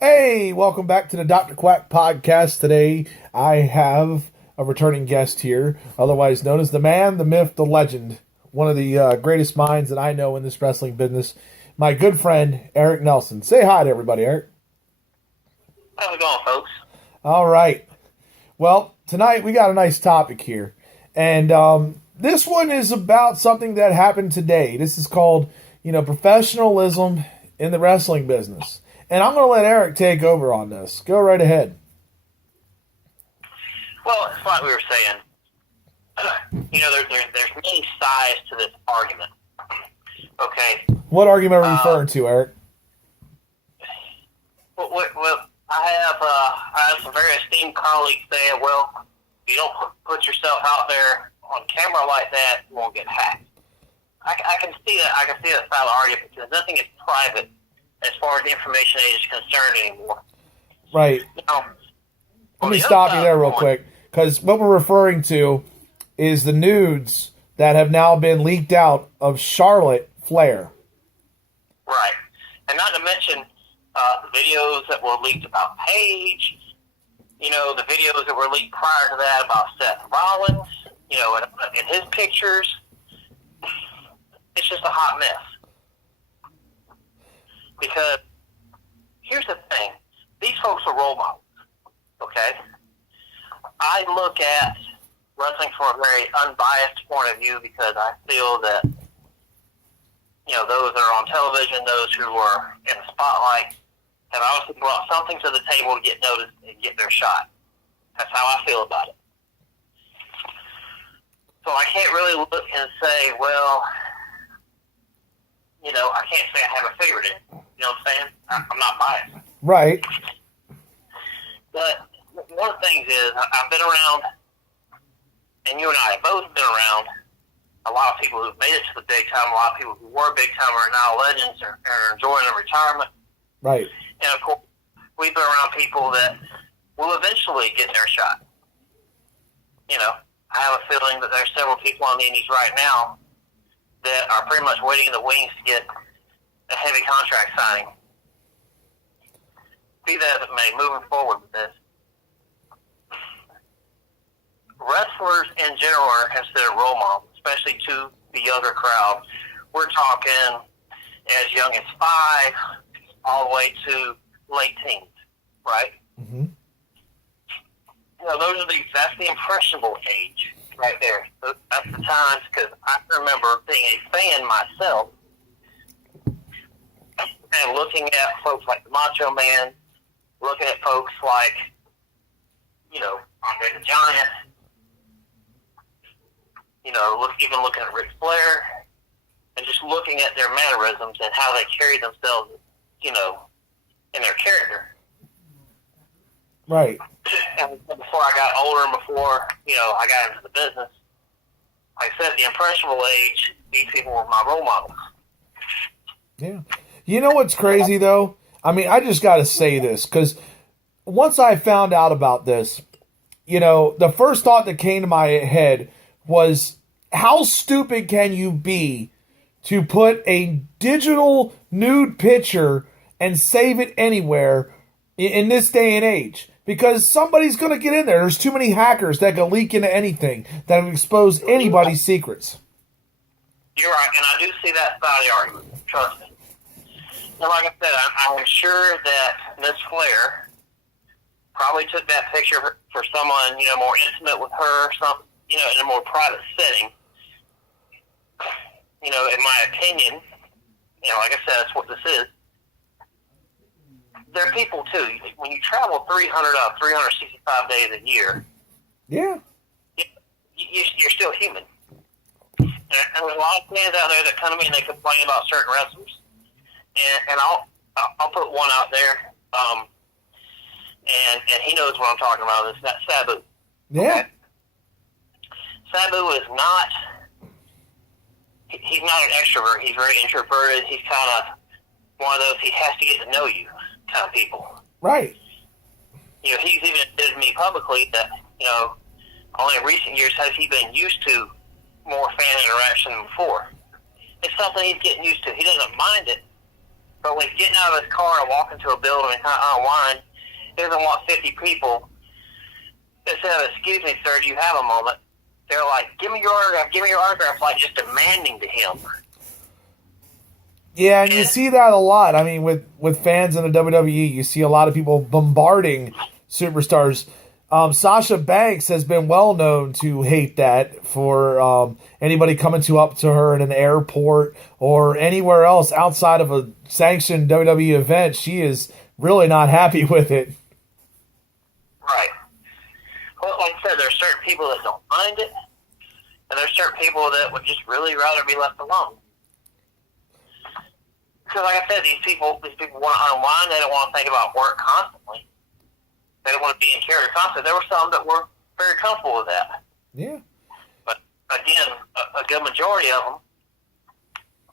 Hey, welcome back to the Dr. Quack podcast. Today I have a returning guest here, otherwise known as the man, the myth, the legend, one of the greatest minds that I know in this wrestling business, my good friend, Eric Nelson. Say hi to everybody, Eric. How's it going, folks? All right. Well, tonight we got a nice topic here. And this one is about something that happened today. This is called, professionalism in the wrestling business. And I'm going to let Eric take over on this. Go right ahead. Well, it's like we were saying. There's many sides to this argument. Okay. What argument are you referring to, Eric? Well, I have some very esteemed colleagues saying, well, if you don't put yourself out there on camera like that, you won't get hacked. I can see that. I can see that style of argument because nothing is private as far as the information age is concerned anymore. Right. Let me stop you there real quick, because what we're referring to is the nudes that have now been leaked out of Charlotte Flair. Right. And not to mention the videos that were leaked about Paige, the videos that were leaked prior to that about Seth Rollins, and his pictures. It's just a hot mess. Because here's the thing. These folks are role models, okay? I look at wrestling from a very unbiased point of view because I feel that, those that are on television, those who are in the spotlight, have obviously brought something to the table to get noticed and get their shot. That's how I feel about it. So I can't really look and say, well, I can't say I have a favorite in it. You know what I'm saying? I'm not biased. Right. But one of the things is, I've been around, and you and I have both been around, a lot of people who've made it to the big time, a lot of people who were big time are now legends or are enjoying their retirement. Right. And of course, we've been around people that will eventually get their shot. I have a feeling that there's several people on the indies right now that are pretty much waiting in the wings to get a heavy contract signing. Be that as it may, moving forward with this, wrestlers in general are considered role models, especially to the younger crowd. We're talking as young as 5 all the way to late teens, right? Mm-hmm. That's the impressionable age right there. That's the times, because I remember being a fan myself and looking at folks like the Macho Man, looking at folks like, Andre the Giant, even looking at Ric Flair, and just looking at their mannerisms and how they carry themselves, in their character. Right. And before I got older and before, I got into the business, like I said, the impressionable age, these people were my role models. Yeah. You know what's crazy, though? I mean, I just got to say this, because once I found out about this, the first thought that came to my head was, how stupid can you be to put a digital nude picture and save it anywhere in this day and age? Because somebody's going to get in there. There's too many hackers that can leak into anything that will expose anybody's secrets. You're right, and I do see that side of the argument. Trust me. And like I said, I'm sure that Miss Flair probably took that picture for someone, more intimate with her, in a more private setting. In my opinion, like I said, that's what this is. There are people, too. When you travel 300 out of 365 days a year, yeah, you're still human. And there's a lot of fans out there that come to me and they complain about certain wrestlers. And I'll put one out there, and he knows what I'm talking about. It's that Sabu. Yeah. Okay? Sabu is not. He's not an extrovert. He's very introverted. He's kind of one of those he has to get to know you kind of people. Right. He's even admitted to me publicly that, only in recent years has he been used to more fan interaction than before. It's something he's getting used to. He doesn't mind it, But when he's getting out of his car and walking to a building and kind of unwind, he doesn't want 50 people. Instead of, excuse me, sir, do you have a moment? They're like, give me your autograph, like just demanding to him. Yeah, and you see that a lot. I mean, with fans in the WWE, you see a lot of people bombarding superstars. Sasha Banks has been well known to hate that for anybody coming up to her in an airport or anywhere else outside of a sanctioned WWE event. She is really not happy with it. Right. Well, like I said, there's certain people that don't mind it, and there's certain people that would just really rather be left alone. Because, like I said, these people want to unwind. They don't want to think about work constantly. They don't want to be in character constantly. There were some that were very comfortable with that. Yeah. But again, a good majority of them,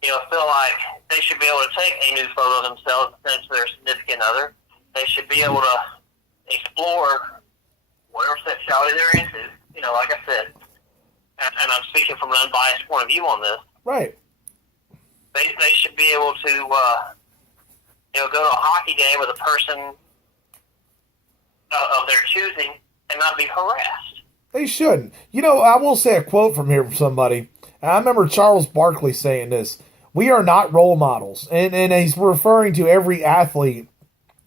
feel like they should be able to take a nude photo of themselves and send it to their significant other. They should be able to explore whatever sexuality they're into. Like I said, and I'm speaking from an unbiased point of view on this. Right. They should be able to, go to a hockey game with a person of their choosing and not be harassed. They shouldn't. I will say a quote from here from somebody. I remember Charles Barkley saying this. We are not role models. And he's referring to every athlete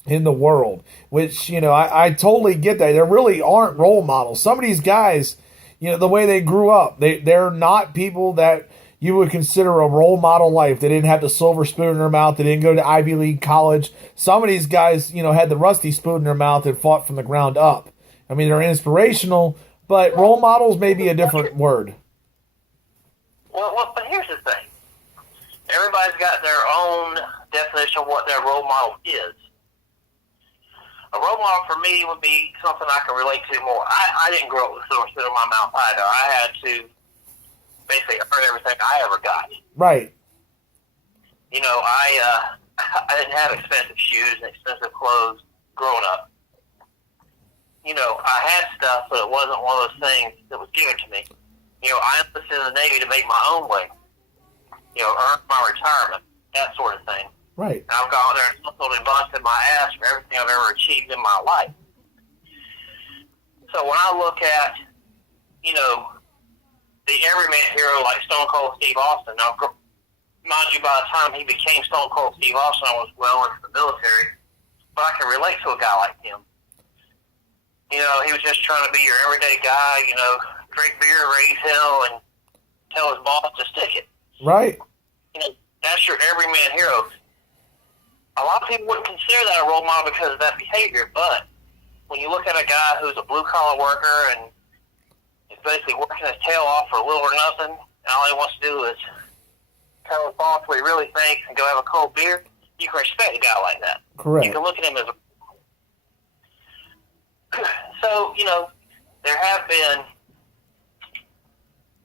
in the world, which, I totally get that. There really aren't role models. Some of these guys, the way they grew up, they're not people that you would consider a role model life. They didn't have the silver spoon in their mouth. They didn't go to Ivy League college. Some of these guys, had the rusty spoon in their mouth and fought from the ground up. I mean, they're inspirational, but role models may be a different word. Well, but here's the thing. Everybody's got their own definition of what their role model is. A role model for me would be something I can relate to more. I didn't grow up with a silver spoon in my mouth either. I had to basically earn everything I ever got. Right. I didn't have expensive shoes and expensive clothes growing up. I had stuff, but it wasn't one of those things that was given to me. I enlisted in the Navy to make my own way. Earn my retirement, that sort of thing. Right. And I've gone there and totally busted my ass for everything I've ever achieved in my life. So when I look at, the everyman hero like Stone Cold Steve Austin, now, mind you, by the time he became Stone Cold Steve Austin, I was well into the military, but I can relate to a guy like him. He was just trying to be your everyday guy, drink beer, raise hell, and tell his boss to stick it. Right. That's your everyman hero. A lot of people wouldn't consider that a role model because of that behavior, but when you look at a guy who's a blue-collar worker and is basically working his tail off for little or nothing, and all he wants to do is tell his boss what he really thinks and go have a cold beer, you can respect a guy like that. Correct. You can look at him as a... So, there have been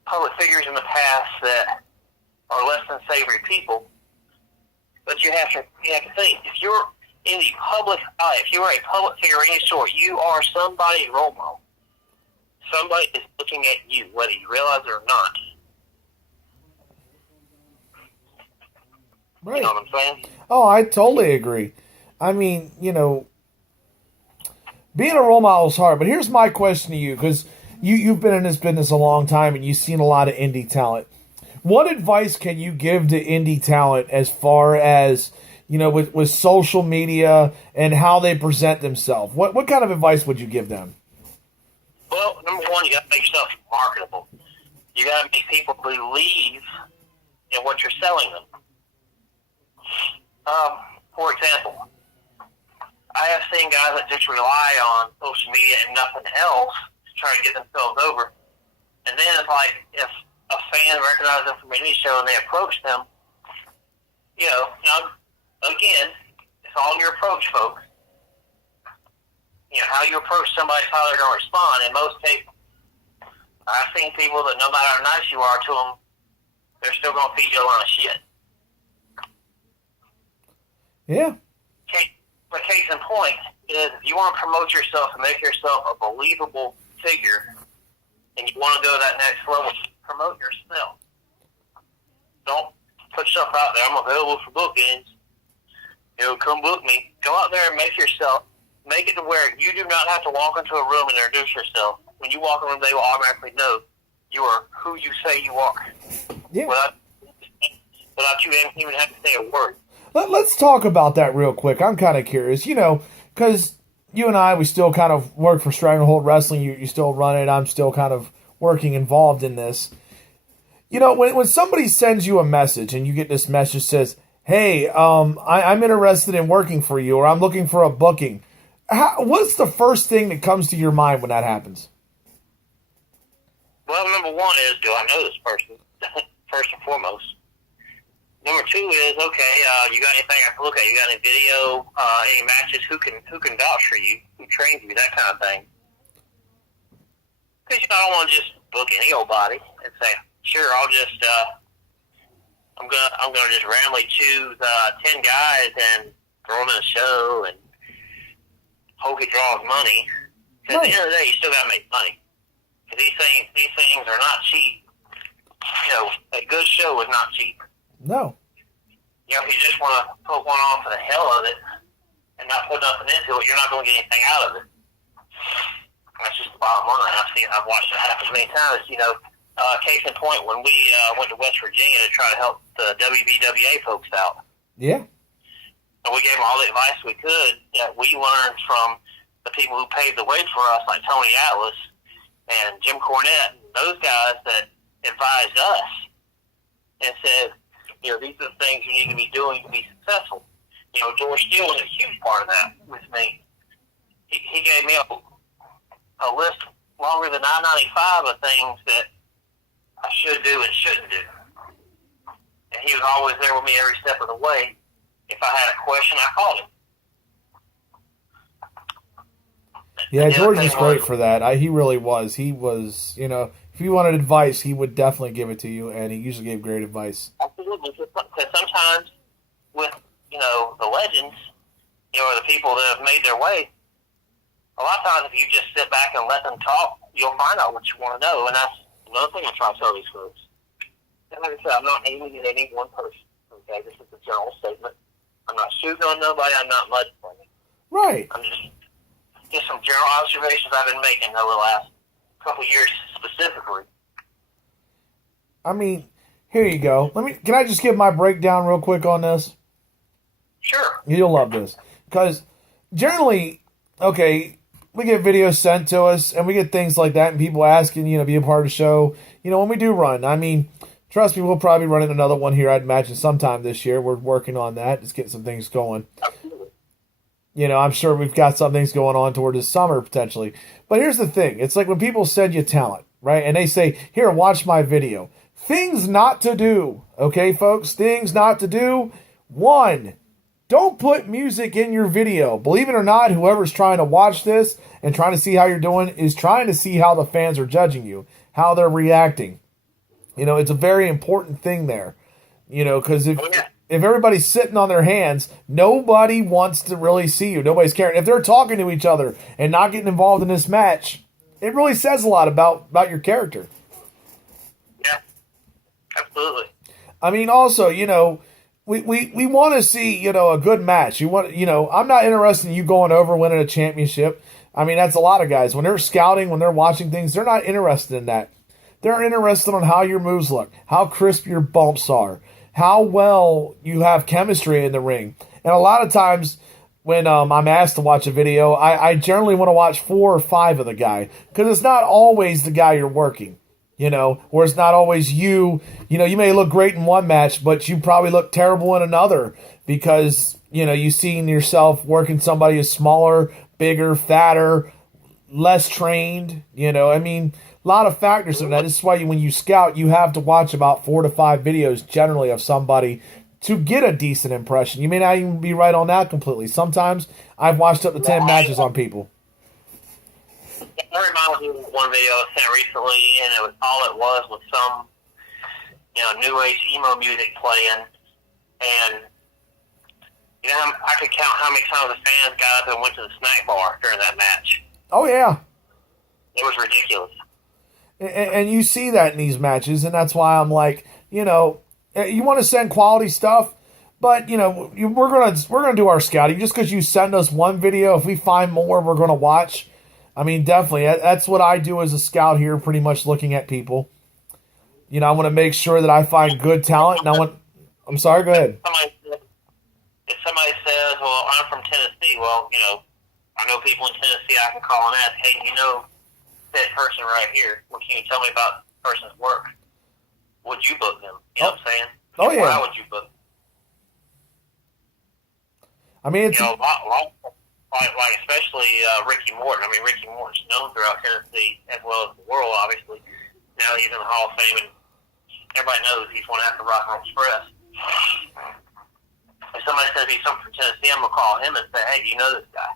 public figures in the past that are less than savory people, but you have to think, if you're in the public eye, if you're a public figure of any sort, you are somebody's role model. Somebody is looking at you, whether you realize it or not. Right. You know what I'm saying? Oh, I totally agree. I mean, being a role model is hard, but here's my question to you, because you've been in this business a long time and you've seen a lot of indie talent. What advice can you give to indie talent as far as, with social media and how they present themselves? What kind of advice would you give them? Well, number one, you got to make yourself marketable. You got to make people believe in what you're selling them. For example, I have seen guys that just rely on social media and nothing else to try to get themselves over. And then it's like if a fan recognizes them from any show and they approach them, now, again, it's all in your approach, folks. How you approach somebody is how they're going to respond. In most cases, I've seen people that no matter how nice you are to them, they're still going to feed you a lot of shit. Yeah. But case in point is if you want to promote yourself and make yourself a believable figure and you want to go to that next level, promote yourself. Don't put stuff out there. I'm available for bookings. Come book me. Go out there and make it to where you do not have to walk into a room and introduce yourself. When you walk in a room, they will automatically know you are who you say you are. Yeah. Without you even having to say a word. Let's talk about that real quick. I'm kind of curious, because you and I, we still kind of work for Stranglehold Wrestling. You still run it. I'm still kind of working involved in this. When somebody sends you a message and you get this message that says, hey, I'm interested in working for you, or I'm looking for a booking. What's the first thing that comes to your mind when that happens? Well, number one is, do I know this person? First and foremost. Number two is, okay, you got anything I can look at? You got any video, any matches? Who can vouch for you? Who trains you? That kind of thing. Because I don't want to just book any old body and say, sure, I'll just, I'm gonna just randomly choose 10 guys and throw them in a show and hope he draws money. Because at the end of the day, you still gotta make money. Because these things are not cheap. A good show is not cheap. No. If you just want to put one on for the hell of it and not put nothing into it, you're not going to get anything out of it. That's just the bottom line. I've watched it happen many times. Case in point, when we went to West Virginia to try to help the WVWA folks out. Yeah. And we gave them all the advice we could that we learned from the people who paved the way for us, like Tony Atlas and Jim Cornette, and those guys that advised us and said, these are the things you need to be doing to be successful. George Steele was a huge part of that with me. He gave me a list longer than I-95 of things that I should do and shouldn't do. And he was always there with me every step of the way. If I had a question, I called him. Yeah, George is great for that. He really was. He was, if you wanted advice, he would definitely give it to you, and he usually gave great advice. Absolutely. Because sometimes with, the legends, or the people that have made their way, a lot of times if you just sit back and let them talk, you'll find out what you want to know, and that's another thing I try to tell these folks. And like I said, I'm not aiming at any one person, okay? This is a general statement. I'm not shooting on nobody. I'm not mudslinging. Right. I'm just some general observations I've been making over the last couple of years specifically. I mean, here you go. Can I just give my breakdown real quick on this? Sure. You'll love this. Because generally, okay, we get videos sent to us, and we get things like that, and people asking, be a part of the show. When we do run, I mean, trust me, we'll probably run another one here, I'd imagine, sometime this year. We're working on that, just getting some things going. Absolutely. I'm sure we've got some things going on toward this summer, potentially. But here's the thing. It's like when people send you talent, right? And they say, here, watch my video. Things not to do, okay, folks? Things not to do. 1, don't put music in your video. Believe it or not, whoever's trying to watch this and trying to see how you're doing is trying to see how the fans are judging you, how they're reacting. It's a very important thing there. Because if everybody's sitting on their hands, nobody wants to really see you. Nobody's caring. If they're talking to each other and not getting involved in this match, it really says a lot about your character. Yeah, absolutely. I mean, also, we want to see, a good match. I'm not interested in you going over winning a championship. I mean, that's a lot of guys. When they're scouting, when they're watching things, they're not interested in that. They're interested on how your moves look, how crisp your bumps are, how well you have chemistry in the ring. And a lot of times when I'm asked to watch a video, I generally want to watch 4 or 5 of the guy, because it's not always the guy you're working. Or it's not always you. You may look great in one match, but you probably look terrible in another because, you've seen yourself working somebody who's smaller, bigger, fatter, less trained. I mean, a lot of factors in that. This is why when you scout, you have to watch about 4 to 5 videos generally of somebody to get a decent impression. You may not even be right on that completely. Sometimes I've watched up to 10 matches on people. I reminds me of one video I sent recently, and it was some, new age emo music playing, and I could count how many times the fans got up and went to the snack bar during that match. Oh yeah, it was ridiculous. And you see that in these matches, and that's why I'm like, you want to send quality stuff, But we're gonna do our scouting. Just because you send us one video, if we find more, we're gonna watch. I mean, definitely, that's what I do as a scout here. Pretty much looking at people. I want to make sure that I find good talent, and I want. I'm sorry. Go ahead. If somebody says, "Well, I'm from Tennessee," well, I know people in Tennessee. I can call and ask, "Hey, that person right here? What can you tell me about the person's work? Would you book them?" You know what I'm saying? Oh yeah. Why would you book them? I mean, it's like especially Ricky Morton. I mean, Ricky Morton's known throughout Tennessee as well as the world, obviously. Now he's in the Hall of Fame, and everybody knows he's one after Rock and Roll Express. If somebody says he's from Tennessee, I'm going to call him and say, "Hey, do you know this guy?"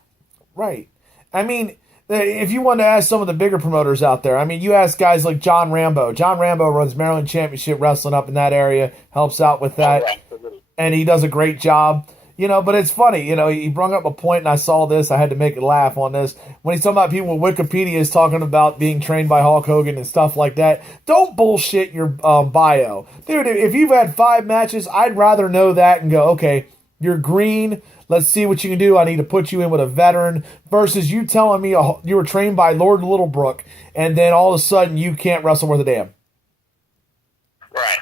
Right. I mean, if you want to ask some of the bigger promoters out there, I mean, you ask guys like John Rambo. John Rambo runs Maryland Championship Wrestling up in that area, helps out with that, and he does a great job. But it's funny, he brought up a point, and I saw this. I had to make it laugh on this. When he's talking about people with Wikipedia is talking about being trained by Hulk Hogan and stuff like that, don't bullshit your bio. Dude, if you've had 5 matches, I'd rather know that and go, okay, you're green. Let's see what you can do. I need to put you in with a veteran versus you telling me you were trained by Lord Littlebrook, and then all of a sudden you can't wrestle worth a damn. Right.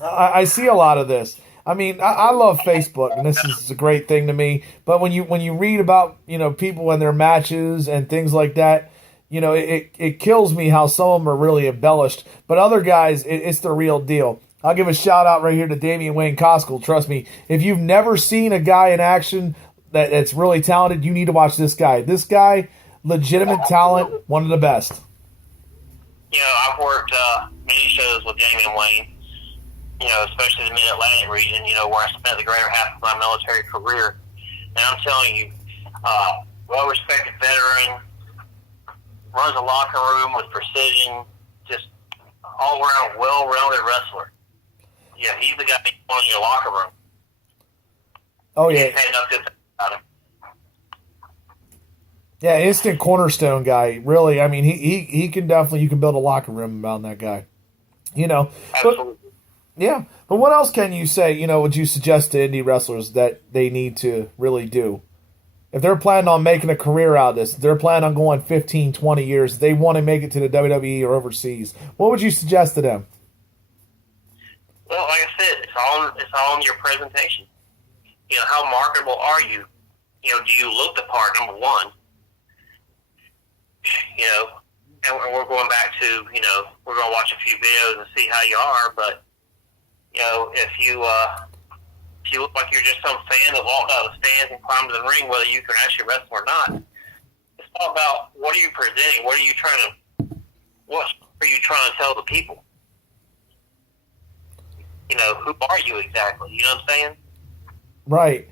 I see a lot of this. I mean, I love Facebook, and this is a great thing to me. But when you read about people and their matches and things like that, it kills me how some of them are really embellished. But other guys, it's the real deal. I'll give a shout out right here to Damian Wayne Koskell. Trust me, if you've never seen a guy in action that's really talented, you need to watch this guy. This guy, legitimate talent, one of the best. I've worked many shows with Damian Wayne. Especially the Mid-Atlantic region, where I spent the greater half of my military career. And I'm telling you, well-respected veteran, runs a locker room with precision, just all-around well-rounded wrestler. Yeah, he's the guy you want in your locker room. Oh, yeah. He's had enough good things about him. Yeah, instant cornerstone guy. Really, I mean, he can definitely, you can build a locker room around that guy. Absolutely. Yeah, but what else can you say, would you suggest to indie wrestlers that they need to really do? If they're planning on making a career out of this, they're planning on going 15, 20 years, they want to make it to the WWE or overseas, what would you suggest to them? Well, like I said, it's all in your presentation. How marketable are you? Do you look the part, number one? And we're going back to, we're going to watch a few videos and see how you are, but if you look like you're just some fan that walked out of the stands and climbed to the ring, whether you can actually wrestle or not, it's all about what are you presenting? What are you trying to tell the people? Who are you exactly? You know what I'm saying? Right.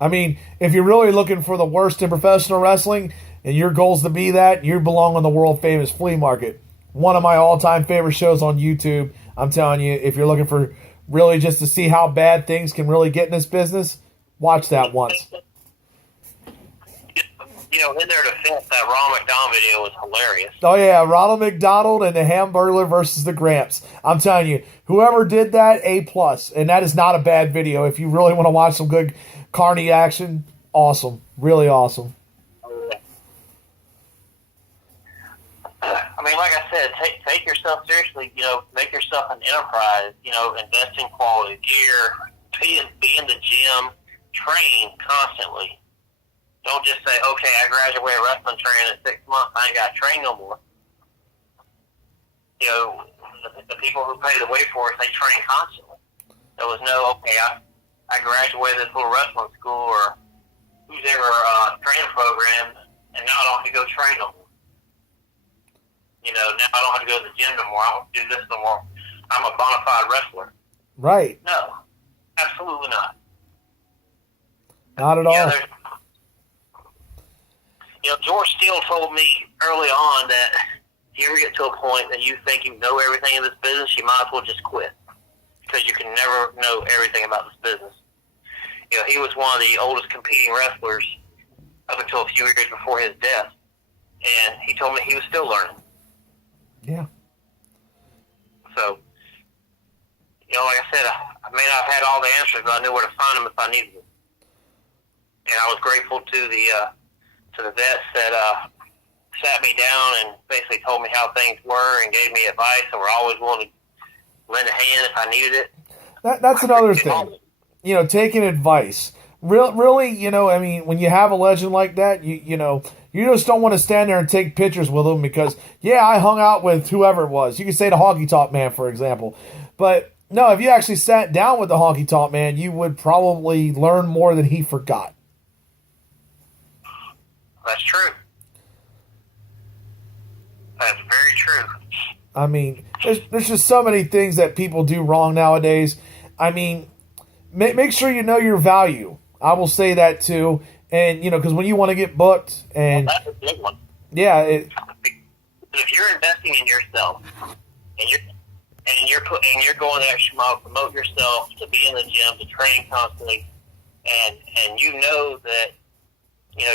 I mean, if you're really looking for the worst in professional wrestling and your goal's to be that, you belong on the world famous Flea Market. One of my all-time favorite shows on YouTube. I'm telling you, if you're looking for really just to see how bad things can really get in this business, watch that once. In their defense, that Ronald McDonald video was hilarious. Oh, yeah, Ronald McDonald and the Hamburglar versus the Gramps. I'm telling you, whoever did that, A+. And that is not a bad video. If you really want to watch some good carny action, awesome. Really awesome. I mean, like I said, take yourself seriously. Make yourself an enterprise. Invest in quality gear. Be in the gym. Train constantly. Don't just say, "Okay, I graduated wrestling training in 6 months. I ain't got to train no more." The people who pay the way for it, they train constantly. There was no, "Okay, I graduated this little wrestling school or who's ever training program, and now I don't have to go train no more." Now I don't have to go to the gym no more. I don't do this no more. I'm a bona fide wrestler. Right. No, absolutely not. Not at all. George Steele told me early on that if you ever get to a point that you think you know everything in this business, you might as well just quit because you can never know everything about this business. He was one of the oldest competing wrestlers up until a few years before his death, and he told me he was still learning. Yeah. So, like I said, I may not have had all the answers, but I knew where to find them if I needed them. And I was grateful to the vets that sat me down and basically told me how things were and gave me advice, and were always willing to lend a hand if I needed it. That's another thing. Taking advice. Really, I mean, when you have a legend like that, you just don't want to stand there and take pictures with them because, yeah, I hung out with whoever it was. You could say the Honky Tonk Man, for example. But, no, if you actually sat down with the Honky Tonk Man, you would probably learn more than he forgot. That's true. That's very true. I mean, there's just so many things that people do wrong nowadays. I mean, make sure you know your value. I will say that too. And, because when you want to get booked and... Well, that's a big one. Yeah. If you're investing in yourself and you're going the extra mile to promote yourself, to be in the gym, to train constantly, and you know that,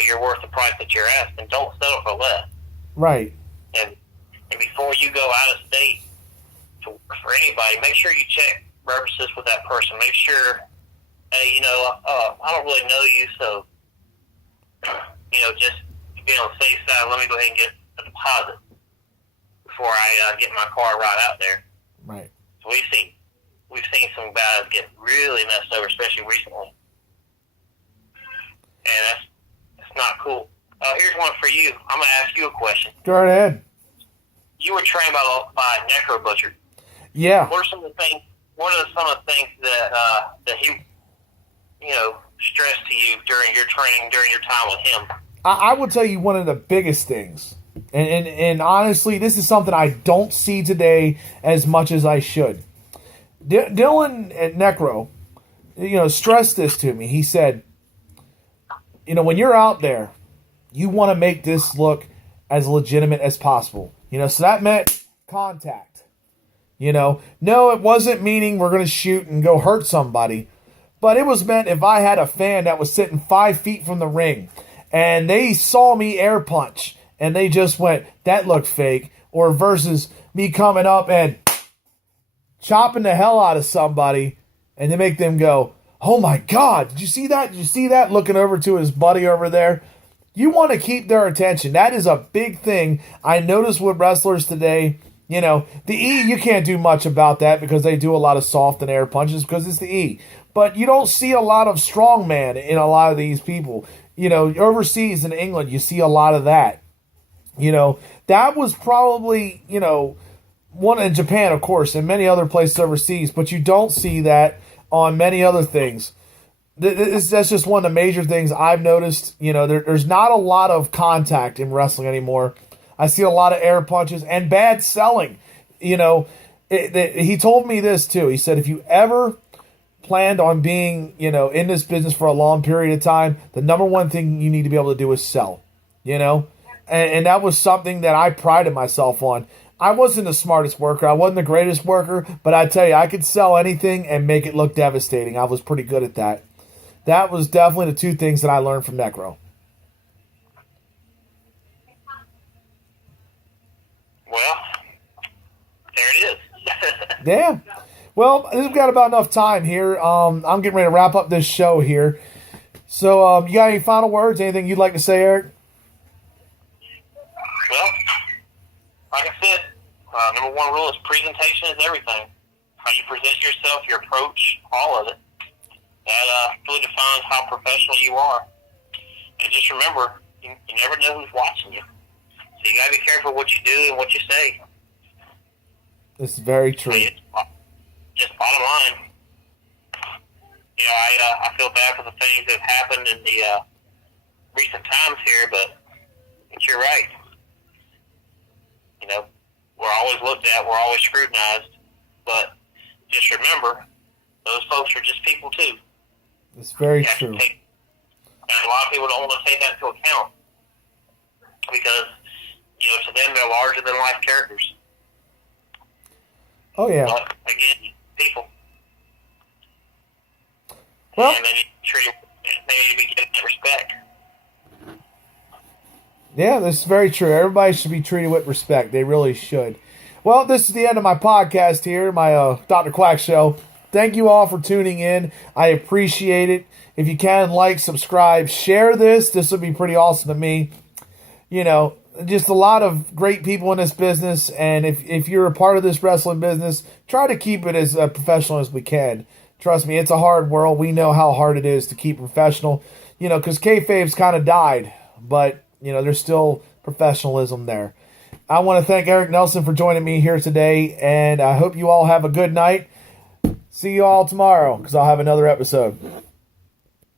you're worth the price that you're asking, don't settle for less. Right. And before you go out of state to work for anybody, make sure you check references with that person. Make sure, hey, I don't really know you, so, just to be on the safe side, let me go ahead and get a deposit before I get my car right out there. Right. So we've seen some guys get really messed over, especially recently, and that's not cool. Here's one for you. I'm gonna ask you a question. Go right ahead. You were trained by Necro Butcher. Yeah. What are some of the things that he, stressed to you during your training, during your time with him? I will tell you one of the biggest things, and honestly, this is something I don't see today as much as I should. Dylan at Necro, stressed this to me. He said, when you're out there, you want to make this look as legitimate as possible. So that meant contact. No, it wasn't meaning we're going to shoot and go hurt somebody. But it was meant if I had a fan that was sitting 5 feet from the ring and they saw me air punch and they just went, that looked fake. Or versus me coming up and chopping the hell out of somebody and they make them go, oh my God, did you see that? Did you see that? Looking over to his buddy over there. You want to keep their attention. That is a big thing I noticed with wrestlers today. The E, you can't do much about that because they do a lot of soft and air punches because it's the E. But you don't see a lot of strongman in a lot of these people. Overseas in England, you see a lot of that. That was probably, one in Japan, of course, and many other places overseas. But you don't see that on many other things. That's just one of the major things I've noticed. There's not a lot of contact in wrestling anymore. I see a lot of air punches and bad selling. He told me this too. He said, if you ever planned on being, in this business for a long period of time, the number one thing you need to be able to do is sell, and that was something that I prided myself on. I wasn't the smartest worker. I wasn't the greatest worker, but I tell you, I could sell anything and make it look devastating. I was pretty good at that. That was definitely the two things that I learned from Necro. Well, there it is. Yeah. Well, we've got about enough time here. I'm getting ready to wrap up this show here. So, you got any final words? Anything you'd like to say, Eric? Well, like I said, number one rule is presentation is everything. How you present yourself, your approach, all of it. That really defines how professional you are. And just remember, you never know who's watching you. So you got to be careful what you do and what you say. This is very true. Just bottom line. I feel bad for the things that have happened in the recent times here, but you're right. We're always looked at, we're always scrutinized, but just remember, those folks are just people too. It's very true. And a lot of people don't want to take that into account because, to them they're larger than life characters. Oh yeah. But again, people. Well, and they need to be given respect. Yeah, this is very true. Everybody should be treated with respect. They really should. Well, this is the end of my podcast here, my Dr. Quack show. Thank you all for tuning in. I appreciate it. If you can, like, subscribe, share this. This would be pretty awesome to me. You know, just a lot of great people in this business. And if you're a part of this wrestling business, try to keep it as professional as we can. Trust me, it's a hard world. We know how hard it is to keep professional. You know, because kayfabe's kind of died. But, you know, there's still professionalism there. I want to thank Eric Nelson for joining me here today. And I hope you all have a good night. See you all tomorrow because I'll have another episode.